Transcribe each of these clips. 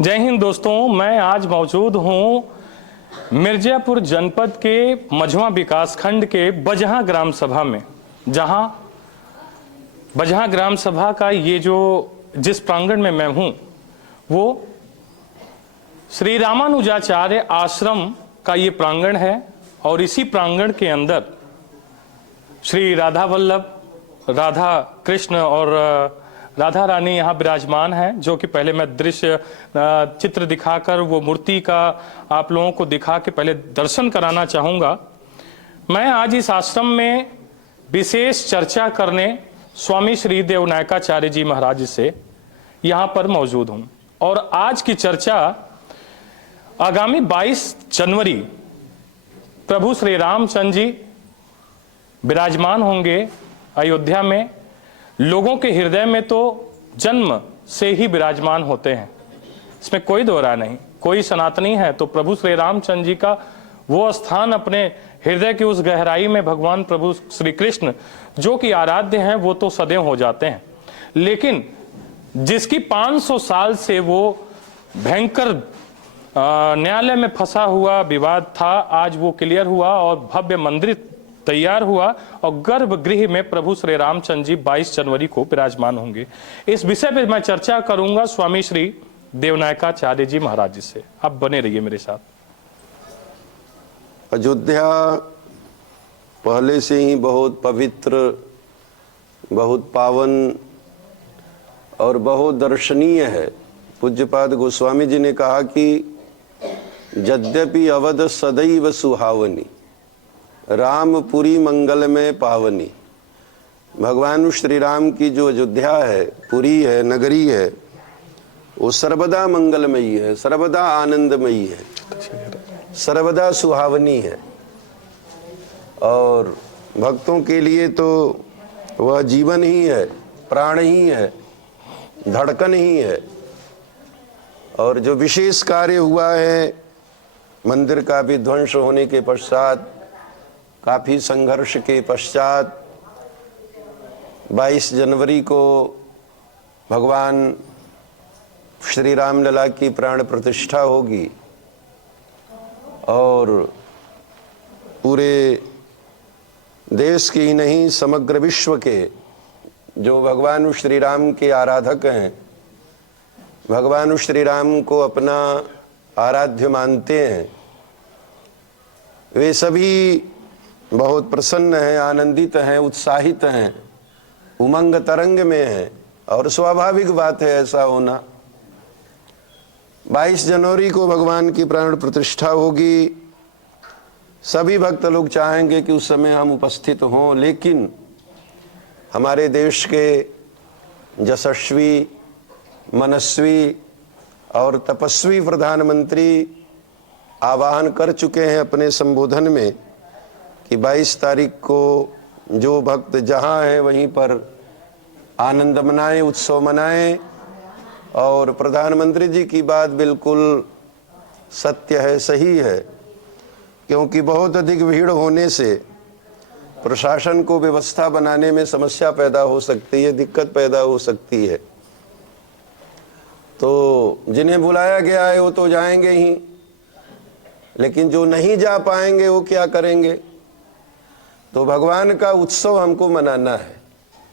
जय हिंद दोस्तों, मैं आज मौजूद हूं मिर्जापुर जनपद के मझवा विकास खंड के बजहा ग्राम सभा में, जहां बजहा ग्राम सभा का ये जिस प्रांगण में मैं हूं वो श्री रामानुजाचार्य आश्रम का ये प्रांगण है। और इसी प्रांगण के अंदर श्री राधा वल्लभ, राधा कृष्ण और राधा रानी यहाँ विराजमान है, जो कि पहले मैं दृश्य चित्र दिखाकर वो मूर्ति का आप लोगों को दिखा के पहले दर्शन कराना चाहूँगा। मैं आज इस आश्रम में विशेष चर्चा करने स्वामी श्री देवनायकाचार्य जी महाराज से यहाँ पर मौजूद हूँ। और आज की चर्चा आगामी 22 जनवरी प्रभु श्री रामचंद्र जी विराजमान होंगे अयोध्या में। लोगों के हृदय में तो जन्म से ही विराजमान होते हैं, इसमें कोई दो राय नहीं। कोई सनातनी है तो प्रभु श्री रामचंद्र जी का वो स्थान अपने हृदय की उस गहराई में भगवान प्रभु श्री कृष्ण जो कि आराध्य हैं वो तो सदैव हो जाते हैं। लेकिन जिसकी 500 साल से वो भयंकर न्यायालय में फंसा हुआ विवाद था, आज वो क्लियर हुआ और भव्य मंदिर तैयार हुआ और गर्भगृह में प्रभु श्री रामचंद्र जी 22 जनवरी को विराजमान होंगे। इस विषय पर मैं चर्चा करूंगा स्वामी श्री देवनायकाचार्य जी महाराज जी से। आप बने रहिए मेरे साथ। अयोध्या पहले से ही बहुत पवित्र, बहुत पावन और बहुत दर्शनीय है। पूज्यपाद गोस्वामी जी ने कहा कि यद्यपि अवध सदैव सुहावनी, रामपुरी मंगल में पावनी। भगवान श्री राम की जो अयोध्या है, पुरी है, नगरी है, वो सर्वदा मंगलमयी है, सर्वदा आनंदमयी है, सर्वदा सुहावनी है। और भक्तों के लिए तो वह जीवन ही है, प्राण ही है, धड़कन ही है। और जो विशेष कार्य हुआ है, मंदिर का भी ध्वंस होने के पश्चात, काफी संघर्ष के पश्चात 22 जनवरी को भगवान श्री रामलला की प्राण प्रतिष्ठा होगी। और पूरे देश के ही नहीं, समग्र विश्व के जो भगवान श्री राम के आराधक हैं, भगवान श्री राम को अपना आराध्य मानते हैं, वे सभी बहुत प्रसन्न हैं, आनंदित हैं, उत्साहित हैं, उमंग तरंग में हैं। और स्वाभाविक बात है ऐसा होना। 22 जनवरी को भगवान की प्राण प्रतिष्ठा होगी। सभी भक्त लोग चाहेंगे कि उस समय हम उपस्थित हों, लेकिन हमारे देश के यशस्वी, मनस्वी और तपस्वी प्रधानमंत्री आह्वान कर चुके हैं अपने संबोधन में कि 22 तारीख को जो भक्त जहाँ हैं वहीं पर आनंद मनाएं, उत्सव मनाएं। और प्रधानमंत्री जी की बात बिल्कुल सत्य है, सही है, क्योंकि बहुत अधिक भीड़ होने से प्रशासन को व्यवस्था बनाने में समस्या पैदा हो सकती है, दिक्कत पैदा हो सकती है। तो जिन्हें बुलाया गया है वो तो जाएंगे ही, लेकिन जो नहीं जा पाएंगे वो क्या करेंगे? तो भगवान का उत्सव हमको मनाना है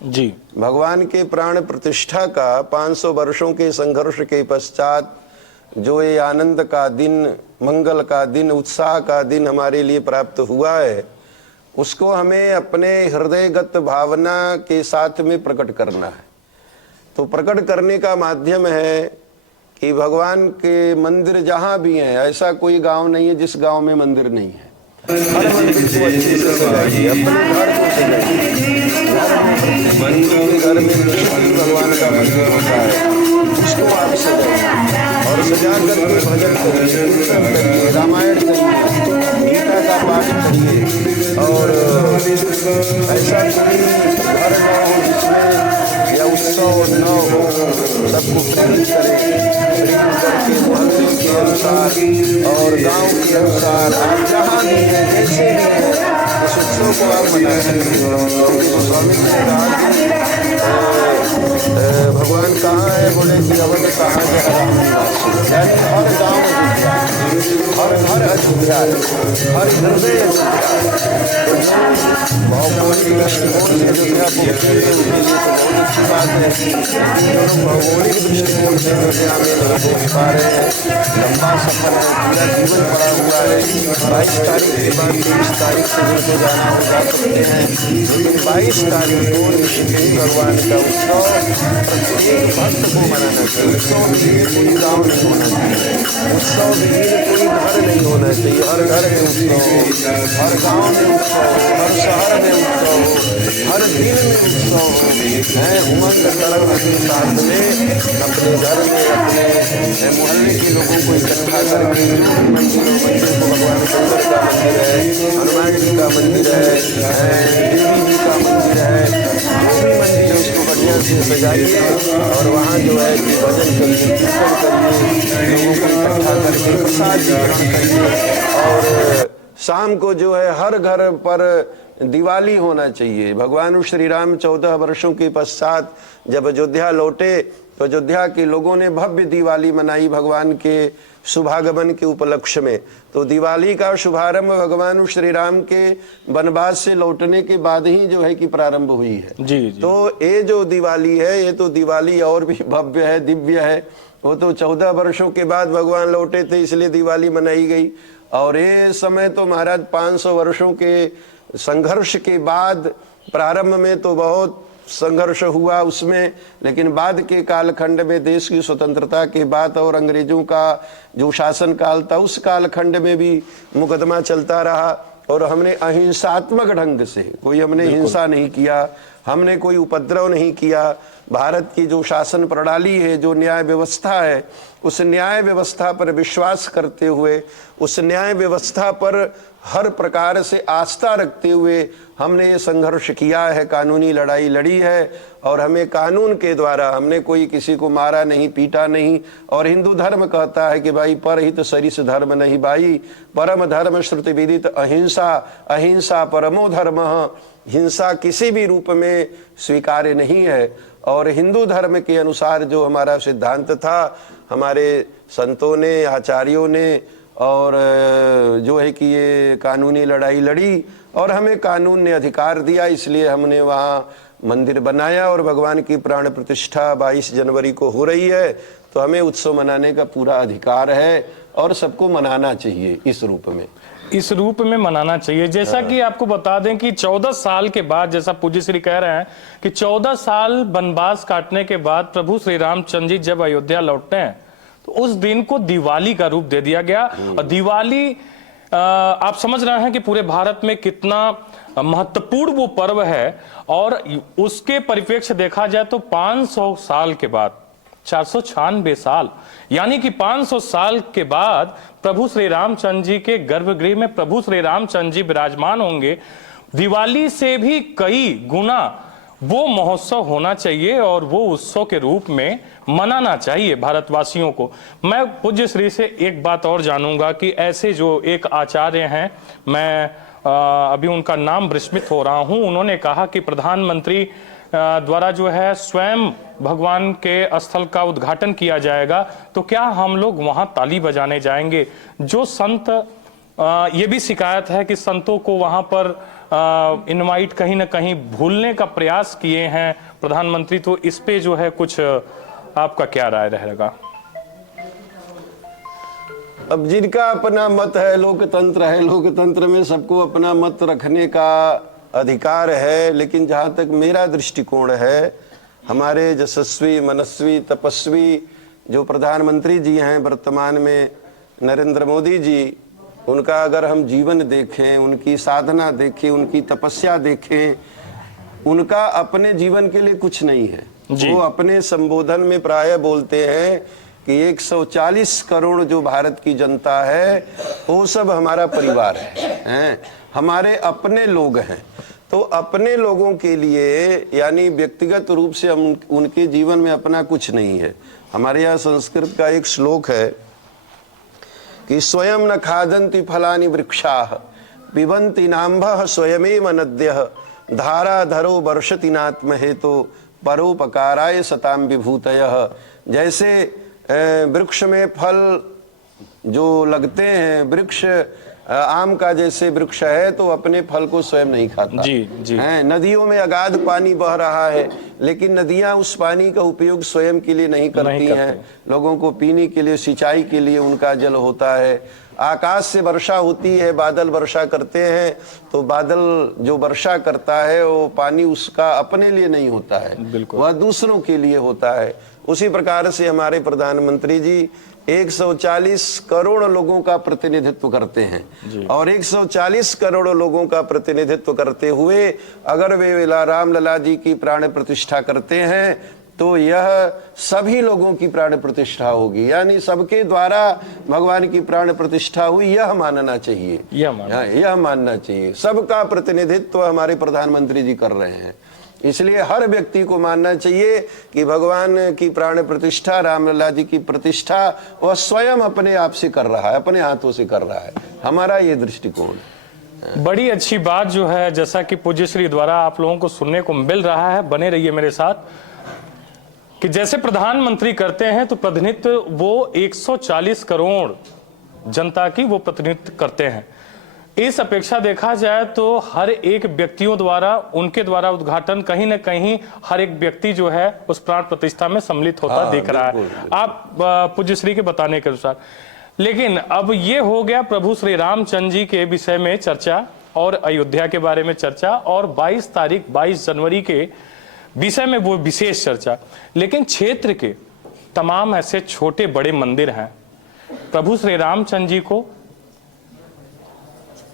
जी। भगवान के प्राण प्रतिष्ठा का 500 वर्षों के संघर्ष के पश्चात जो ये आनंद का दिन, मंगल का दिन, उत्साह का दिन हमारे लिए प्राप्त हुआ है, उसको हमें अपने हृदयगत भावना के साथ में प्रकट करना है। तो प्रकट करने का माध्यम है कि भगवान के मंदिर जहाँ भी हैं, ऐसा कोई गांव नहीं है जिस गांव में मंदिर नहीं है। हर मंदिर को अच्छे से सजाइए, अपने घर को सजाइए। घर में भगवान का मंदिर होता है, उसको आप सजाइए और सजा करके भजन करिए, रामायण करिए, गीता का पाठ करिए। और ऐसा कोई घर न हो जिसमें या उत्सव न हो, सबको प्रेरित करें करके भक्ति के अनुसार और गांव के अनुसार आप जहाँ भी हैं, जैसे भी हैं, उस उत्सव को आप मना सकते हैं। स्वामी जी ने कहा भगवान कहाँ है? बोले कि अवध कहाँ है? हर घर अयोध्या है, हर हृदय अयोध्या है। भौगोलिक दृष्टिकोण से अयोध्या पहुंचेंगे उनके लिए तो बहुत अच्छी बात है, लेकिन जो लोग भौगोलिक दृष्टिकोण से अयोध्या में नहीं पहुंच पा रहे हैं, लंबा सफर है, पूरा जीवन पड़ा हुआ है। 22 तारीख के बाद 23 तारीख से जिनको जाना हो जा सकते हैं, लेकिन 22 तारीख को ऋषिकेश भगवान का उत्सव प्रत्येक भक्त को मनाना चाहिए। उत्सव में कोई गाँव नहीं होना चाहिए, उत्सव में कोई घर नहीं होना चाहिए, हर घर में उत्सव, हर गाँव में उत्सव, हर शहर में उत्सव, हर दिन में उत्सव है। उमंग तरंग के साथ में अपने घर में अपने मोहल्ले के लोगों को इकट्ठा करके मंदिर को भगवान शंकर का मंदिर है, हनुमान जी का मंदिर है, देवी जी का मंदिर है, जो भी मंदिर है उसको बढ़िया से सजाइए और वहाँ जो है कि भजन करिए, कीर्तन करिए, लोगों को इकट्ठा करके प्रसाद वितरण करिए। और शाम को जो है हर घर पर दिवाली होना चाहिए। भगवान श्री राम 14 वर्षों के पश्चात जब अयोध्या लौटे तो अयोध्या के लोगों ने भव्य दिवाली मनाई भगवान के शुभागमन के उपलक्ष्य में। तो दिवाली का शुभारंभ भगवान श्री राम के वनवास से लौटने के बाद ही जो है कि प्रारंभ हुई है। जी। तो ये जो दिवाली है, ये तो दिवाली और भी भव्य है, दिव्य है। वो तो 14 वर्षों के बाद भगवान लौटे थे, इसलिए दिवाली मनाई गई। और ये समय तो महाराज 500 वर्षों के संघर्ष के बाद, प्रारंभ में तो बहुत संघर्ष हुआ उसमें, लेकिन बाद के कालखंड में देश की स्वतंत्रता के बाद और अंग्रेजों का जो शासन काल था उस कालखंड में भी मुकदमा चलता रहा। और हमने अहिंसात्मक ढंग से, कोई हमने हिंसा नहीं किया, हमने कोई उपद्रव नहीं किया। भारत की जो शासन प्रणाली है, जो न्याय व्यवस्था है, उस न्याय व्यवस्था पर विश्वास करते हुए, उस न्याय व्यवस्था पर हर प्रकार से आस्था रखते हुए हमने ये संघर्ष किया है, कानूनी लड़ाई लड़ी है। और हमें कानून के द्वारा, हमने कोई किसी को मारा नहीं, पीटा नहीं। और हिंदू धर्म कहता है कि भाई परहित सरिस धर्म नहीं भाई, परम धर्म श्रुति विदित अहिंसा, अहिंसा परमो धर्म। हिंसा किसी भी रूप में स्वीकार्य नहीं है। और हिंदू धर्म के अनुसार जो हमारा सिद्धांत था, हमारे संतों ने, आचार्यों ने, और जो है कि ये कानूनी लड़ाई लड़ी और हमें कानून ने अधिकार दिया, इसलिए हमने वहाँ मंदिर बनाया। और भगवान की प्राण प्रतिष्ठा 22 जनवरी को हो रही है, तो हमें उत्सव मनाने का पूरा अधिकार है और सबको मनाना चाहिए इस रूप में, इस रूप में मनाना चाहिए। जैसा कि आपको बता दें कि 14 साल के बाद, जैसा पूज्य श्री कह रहे हैं कि 14 साल वनवास काटने के बाद प्रभु श्री रामचंद्र जी जब अयोध्या लौटते हैं तो उस दिन को दिवाली का रूप दे दिया गया। और दिवाली आप समझ रहे हैं कि पूरे भारत में कितना महत्वपूर्ण वो पर्व है। और उसके परिप्रेक्ष्य देखा जाए तो 500 साल के बाद, 496 साल, यानी कि 500 साल के बाद प्रभु श्री रामचंद्र जी के गर्भगृह में प्रभु श्री रामचंद्र जी विराजमान होंगे। दिवाली से भी कई गुना वो महोत्सव होना चाहिए और वो उत्सव के रूप में मनाना चाहिए भारतवासियों को। मैं पूज्य श्री से एक बात और जानूंगा कि ऐसे जो एक आचार्य हैं, मैं अभी उनका नाम विस्मृत हो रहा हूं, उन्होंने कहा कि प्रधानमंत्री द्वारा जो है स्वयं भगवान के स्थल का उद्घाटन किया जाएगा, तो क्या हम लोग वहां ताली बजाने जाएंगे? जो संत, ये भी शिकायत है कि संतों को वहां पर इनवाइट कहीं ना कहीं भूलने का प्रयास किए हैं प्रधानमंत्री, तो इस पे जो है कुछ आपका क्या राय रहेगा? अब जिनका अपना मत है, लोकतंत्र है, लोकतंत्र में सबको अपना मत रखने का अधिकार है। लेकिन जहाँ तक मेरा दृष्टिकोण है, हमारे यशस्वी, मनस्वी, तपस्वी जो प्रधानमंत्री जी हैं वर्तमान में, नरेंद्र मोदी जी, उनका अगर हम जीवन देखें, उनकी साधना देखें, उनकी तपस्या देखें, उनका अपने जीवन के लिए कुछ नहीं है। वो अपने संबोधन में प्राय बोलते हैं कि 140 करोड़ जो भारत की जनता है वो सब हमारा परिवार है, हमारे अपने लोग हैं। तो अपने लोगों के लिए, यानी व्यक्तिगत रूप से हम उनके जीवन में अपना कुछ नहीं है। हमारे यहाँ संस्कृत का एक श्लोक है कि स्वयं न खादन्ति फलानि वृक्षाः पिबन्ति नाम्भः स्वयमेव नद्यः धाराधरो वर्षति नात्म हेतु परोपकाराय सताम विभूतयः। जैसे वृक्ष में फल जो लगते हैं वृक्ष, आम का जैसे वृक्ष है तो अपने फल को स्वयं नहीं खाता। जी हैं, नदियों में अगाध पानी बह रहा है, लेकिन नदियां उस पानी का उपयोग स्वयं के लिए नहीं करती हैं, लोगों को पीने के लिए, सिंचाई के लिए उनका जल होता है। आकाश से वर्षा होती है, बादल वर्षा करते हैं, तो बादल जो वर्षा करता है वो पानी उसका अपने लिए नहीं होता है, वह दूसरों के लिए होता है। उसी प्रकार से हमारे प्रधानमंत्री जी 140 करोड़ लोगों का प्रतिनिधित्व करते हैं, और 140 करोड़ लोगों का प्रतिनिधित्व करते हुए अगर वे राम लला जी की प्राण प्रतिष्ठा करते हैं तो यह सभी लोगों की प्राण प्रतिष्ठा होगी, यानी सबके द्वारा भगवान की प्राण प्रतिष्ठा हुई, यह मानना चाहिए, यह मानना चाहिए। सबका प्रतिनिधित्व हमारे प्रधानमंत्री जी कर रहे हैं, इसलिए हर व्यक्ति को मानना चाहिए कि भगवान की प्राण प्रतिष्ठा, रामलला जी की प्रतिष्ठा वह स्वयं अपने आप से कर रहा है, अपने हाथों से कर रहा है। हमारा ये दृष्टिकोण। बड़ी अच्छी बात जो है, जैसा कि पूज्य श्री द्वारा आप लोगों को सुनने को मिल रहा है, बने रहिए मेरे साथ, कि जैसे प्रधानमंत्री करते हैं तो प्रतिनिधित्व वो 140 करोड़ जनता की वो प्रतिनिधित्व करते हैं। इस अपेक्षा देखा जाए तो हर एक व्यक्तियों द्वारा, उनके द्वारा उद्घाटन कहीं ना कहीं हर एक व्यक्ति जो है उस प्राण प्रतिष्ठा में सम्मिलित होता दिख रहा है, आप पूज्य श्री के बताने के अनुसार। लेकिन अब ये हो गया प्रभु श्री रामचंद्र जी के विषय में चर्चा और अयोध्या के बारे में चर्चा, और 22 तारीख 22 जनवरी के विषय में वो विशेष चर्चा। लेकिन क्षेत्र के तमाम ऐसे छोटे बड़े मंदिर हैं, प्रभु श्री रामचंद्र जी को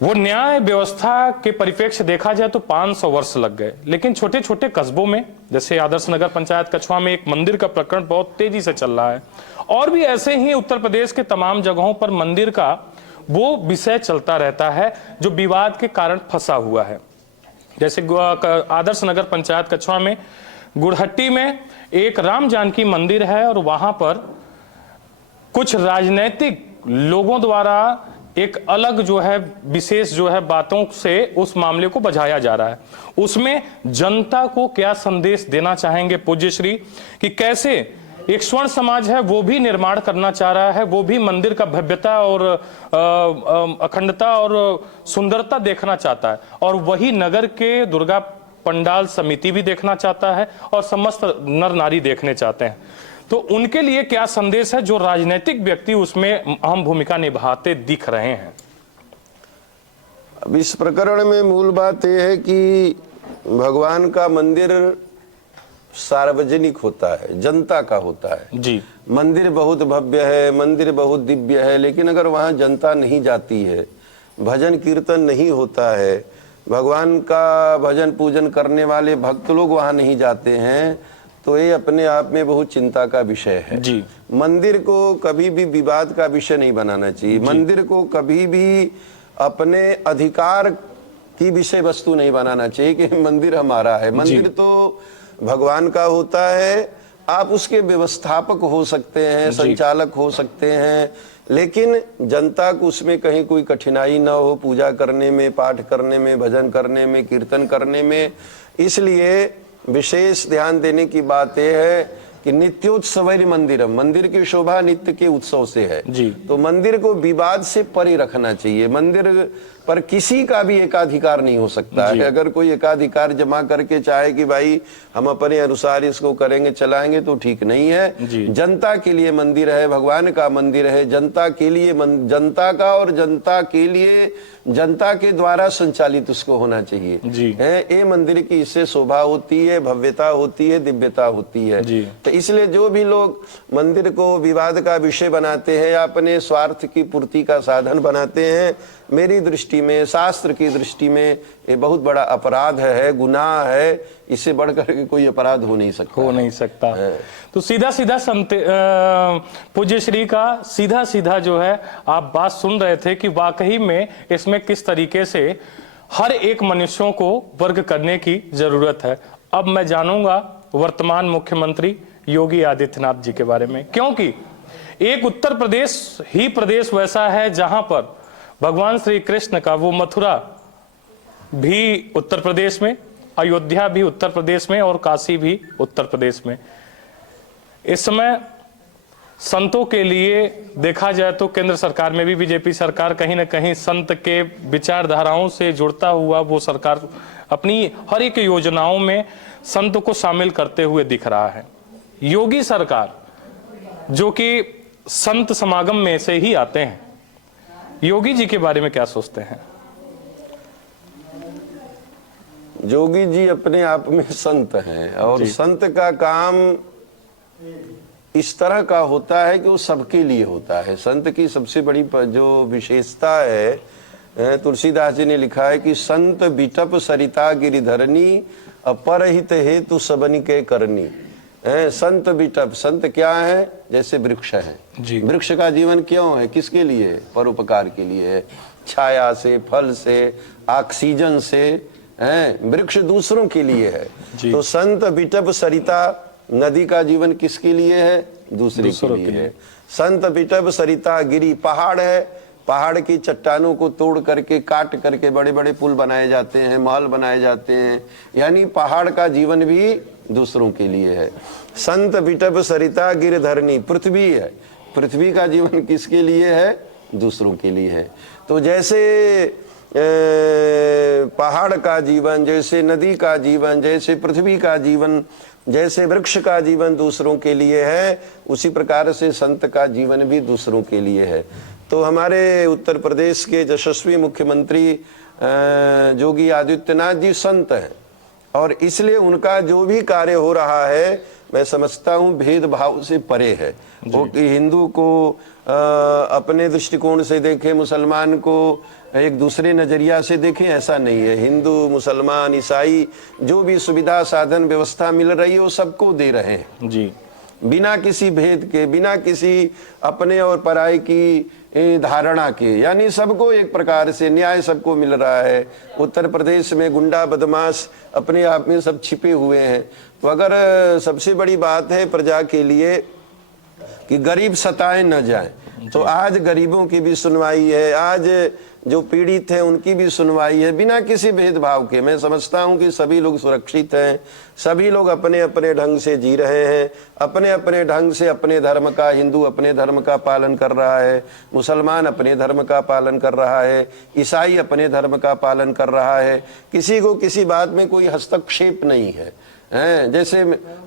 वो न्याय व्यवस्था के परिप्रेक्ष्य देखा जाए तो 500 वर्ष लग गए, लेकिन छोटे छोटे कस्बों में, जैसे आदर्श नगर पंचायत कछवा में एक मंदिर का प्रकरण बहुत तेजी से चल रहा है, और भी ऐसे ही उत्तर प्रदेश के तमाम जगहों पर मंदिर का वो विषय चलता रहता है जो विवाद के कारण फंसा हुआ है। जैसे आदर्श नगर पंचायत कछवा में गुड़हट्टी में एक राम जानकी मंदिर है, और वहां पर कुछ राजनीतिक लोगों द्वारा एक अलग जो है विशेष जो है बातों से उस मामले को बझाया जा रहा है। उसमें जनता को क्या संदेश देना चाहेंगे पूज्य श्री, कि कैसे एक स्वर्ण समाज है वो भी निर्माण करना चाह रहा है, वो भी मंदिर का भव्यता और अखंडता और सुंदरता देखना चाहता है, और वही नगर के दुर्गा पंडाल समिति भी देखना चाहता है, और समस्त नर नारी देखने चाहते हैं। तो उनके लिए क्या संदेश है जो राजनीतिक व्यक्ति उसमें अहम भूमिका निभाते दिख रहे हैं? अब इस प्रकरण में मूल बात यह है कि भगवान का मंदिर सार्वजनिक होता है, जनता का होता है जी। मंदिर बहुत भव्य है, मंदिर बहुत दिव्य है, लेकिन अगर वहां जनता नहीं जाती है, भजन कीर्तन नहीं होता है, भगवान का भजन पूजन करने वाले भक्त लोग वहां नहीं जाते हैं, तो ये अपने आप में बहुत चिंता का विषय है जी। मंदिर को कभी भी विवाद का विषय नहीं बनाना चाहिए, मंदिर को कभी भी अपने अधिकार की विषय वस्तु नहीं बनाना चाहिए कि मंदिर हमारा है। मंदिर तो भगवान का होता है, आप उसके व्यवस्थापक हो सकते हैं, संचालक हो सकते हैं, लेकिन जनता को उसमें कहीं कोई कठिनाई ना हो पूजा करने में, पाठ करने में, भजन करने में, कीर्तन करने में। इसलिए विशेष ध्यान देने की बात यह है कि नित्योत्सव मंदिर, मंदिर की शोभा नित्य के उत्सव से है जी। तो मंदिर को विवाद से परे रखना चाहिए। मंदिर पर किसी का भी एकाधिकार नहीं हो सकता है। अगर कोई एकाधिकार जमा करके चाहे कि भाई हम अपने अनुसार इसको करेंगे चलाएंगे तो ठीक नहीं है। जनता के लिए मंदिर है, भगवान का मंदिर है, जनता के लिए, जनता का और जनता के लिए, जनता के द्वारा संचालित उसको होना चाहिए। ये मंदिर की इससे शोभा होती है, भव्यता होती है, दिव्यता होती है। तो इसलिए जो भी लोग मंदिर को विवाद का विषय बनाते हैं या अपने स्वार्थ की पूर्ति का साधन बनाते हैं, मेरी दृष्टि में, शास्त्र की दृष्टि में ये बहुत बड़ा अपराध है, गुनाह है। इससे बढ़कर के कोई अपराध हो नहीं सकता तो सीधा सीधा पूज्य श्री का सीधा सीधा जो है आप बात सुन रहे थे कि वाकई में इसमें किस तरीके से हर एक मनुष्यों को वर्ग करने की जरूरत है। अब मैं जानूंगा वर्तमान मुख्यमंत्री योगी आदित्यनाथ जी के बारे में, क्योंकि एक उत्तर प्रदेश ही प्रदेश वैसा है जहां पर भगवान श्री कृष्ण का वो मथुरा भी उत्तर प्रदेश में, अयोध्या भी उत्तर प्रदेश में और काशी भी उत्तर प्रदेश में। इस समय संतों के लिए देखा जाए तो केंद्र सरकार में भी बीजेपी सरकार कहीं ना कहीं संत के विचारधाराओं से जुड़ता हुआ वो सरकार अपनी हर एक योजनाओं में संत को शामिल करते हुए दिख रहा है। योगी सरकार जो कि संत समागम में से ही आते हैं, योगी जी के बारे में क्या सोचते हैं? योगी जी अपने आप में संत हैं और संत का काम इस तरह का होता है कि वो सबके लिए होता है। संत की सबसे बड़ी जो विशेषता है, तुलसीदास जी ने लिखा है कि संत बिटप सरिता गिरिधरनी अपरहित हेतु सबनी के करनी। संत बिटप, संत क्या है? जैसे वृक्ष है। वृक्ष का जीवन क्यों है? किसके लिए है? परोपकार के लिए है। छाया से, फल से, ऑक्सीजन से, वृक्ष दूसरों के लिए है। तो संत बिटप सरिता, नदी का जीवन किसके लिए है? दूसरे के लिए है। संत बिटप सरिता गिरी, पहाड़ है, पहाड़ की चट्टानों को तोड़ करके काट करके बड़े बड़े पुल बनाए जाते हैं, महल बनाए जाते हैं, यानी पहाड़ का जीवन भी दूसरों के लिए है। संत बिटप सरिता गिरधरनी, पृथ्वी है, पृथ्वी का जीवन किसके लिए है? दूसरों के लिए है। तो जैसे पहाड़ का जीवन, जैसे नदी का जीवन, जैसे पृथ्वी का जीवन, जैसे वृक्ष का जीवन दूसरों के लिए है, उसी प्रकार से संत का जीवन भी दूसरों के लिए है। तो हमारे उत्तर प्रदेश के यशस्वी मुख्यमंत्री योगी आदित्यनाथ जी संत हैं और इसलिए उनका जो भी कार्य हो रहा है मैं समझता हूँ भेदभाव से परे है। वो कि हिंदू को अपने दृष्टिकोण से देखे, मुसलमान को एक दूसरे नजरिया से देखें, ऐसा नहीं है। हिंदू, मुसलमान, ईसाई जो भी सुविधा साधन व्यवस्था मिल रही है वो सबको दे रहे हैं जी, बिना किसी भेद के, बिना किसी अपने और पराये की धारणा के, यानी सबको एक प्रकार से न्याय सबको मिल रहा है। उत्तर प्रदेश में गुंडा बदमाश अपने आप में सब छिपे हुए हैं। तो अगर सबसे बड़ी बात है प्रजा के लिए कि गरीब सताए न जाए, तो आज गरीबों की भी सुनवाई है, आज जो पीड़ित हैं उनकी भी सुनवाई है, बिना किसी भेदभाव के। मैं समझता हूं कि सभी लोग सुरक्षित हैं, सभी लोग अपने अपने ढंग से जी रहे हैं, अपने अपने ढंग से अपने धर्म का, हिंदू अपने धर्म का पालन कर रहा है, मुसलमान अपने धर्म का पालन कर रहा है, ईसाई अपने धर्म का पालन कर रहा है। किसी को किसी बात में कोई हस्तक्षेप नहीं है। जैसे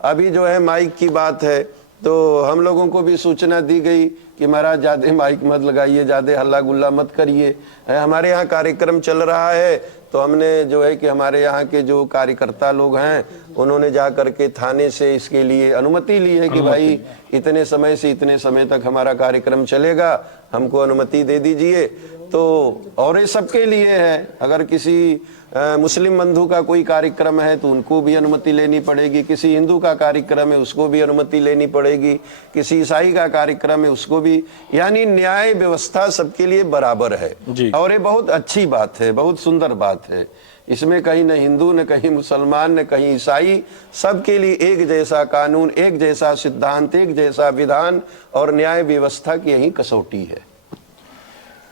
अभी जो है माइक की बात है, तो हम लोगों को भी सूचना दी गई कि महाराज ज्यादा माइक मत लगाइए, ज्यादा हल्ला गुल्ला मत करिए। हमारे यहाँ कार्यक्रम चल रहा है तो हमने जो है कि हमारे यहाँ के जो कार्यकर्ता लोग हैं उन्होंने जा करके थाने से इसके लिए अनुमति ली है कि भाई इतने समय से इतने समय तक हमारा कार्यक्रम चलेगा, हमको अनुमति दे दीजिए। तो और ये सबके लिए है। अगर किसी मुस्लिम बंधु का कोई कार्यक्रम है तो उनको भी अनुमति लेनी पड़ेगी, किसी हिंदू का कार्यक्रम है उसको भी अनुमति लेनी पड़ेगी, किसी ईसाई का कार्यक्रम है उसको भी, यानी न्याय व्यवस्था सबके लिए बराबर है। और ये बहुत अच्छी बात है, बहुत सुंदर बात है। इसमें कहीं न हिंदू, न कहीं मुसलमान, न कहीं ईसाई, सबके लिए एक जैसा कानून, एक जैसा सिद्धांत, एक जैसा विधान और न्याय व्यवस्था की यही कसौटी है।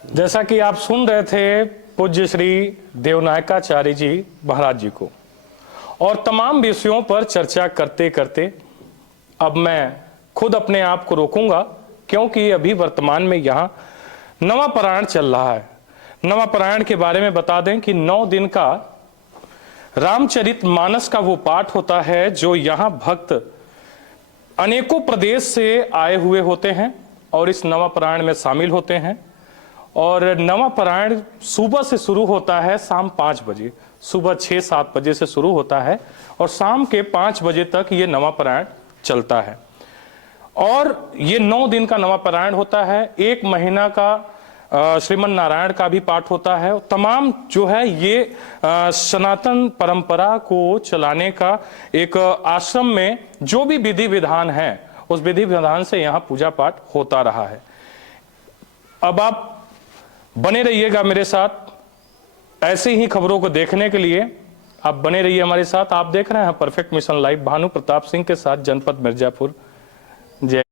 जैसा कि आप सुन रहे थे पूज्य श्री देवनायकाचार्य जी महाराज जी को, और तमाम विषयों पर चर्चा करते करते अब मैं खुद अपने आप को रोकूंगा, क्योंकि अभी वर्तमान में यहाँ नवा पारायण चल रहा है। नवा पारायण के बारे में बता दें कि 9 दिन का रामचरितमानस का वो पाठ होता है जो यहाँ भक्त अनेकों प्रदेश से आए हुए होते हैं और इस नवा पारायण में शामिल होते हैं। और नवा पारायण सुबह से शुरू होता है शाम 5 बजे, सुबह 6-7 बजे से शुरू होता है और शाम के 5 बजे तक ये नवा पारायण चलता है। और ये 9 दिन का नवा पारायण होता है। 1 महीना का श्रीमन नारायण का भी पाठ होता है। तमाम जो है ये सनातन परंपरा को चलाने का एक आश्रम में जो भी विधि विधान है उस विधि विधान से यहाँ पूजा पाठ होता रहा है। अब आप बने रहिएगा मेरे साथ, ऐसे ही खबरों को देखने के लिए आप बने रहिए हमारे साथ। आप देख रहे हैं perfect mission live, Bhanu Pratap Singh के साथ, जनपद मिर्जापुर। जय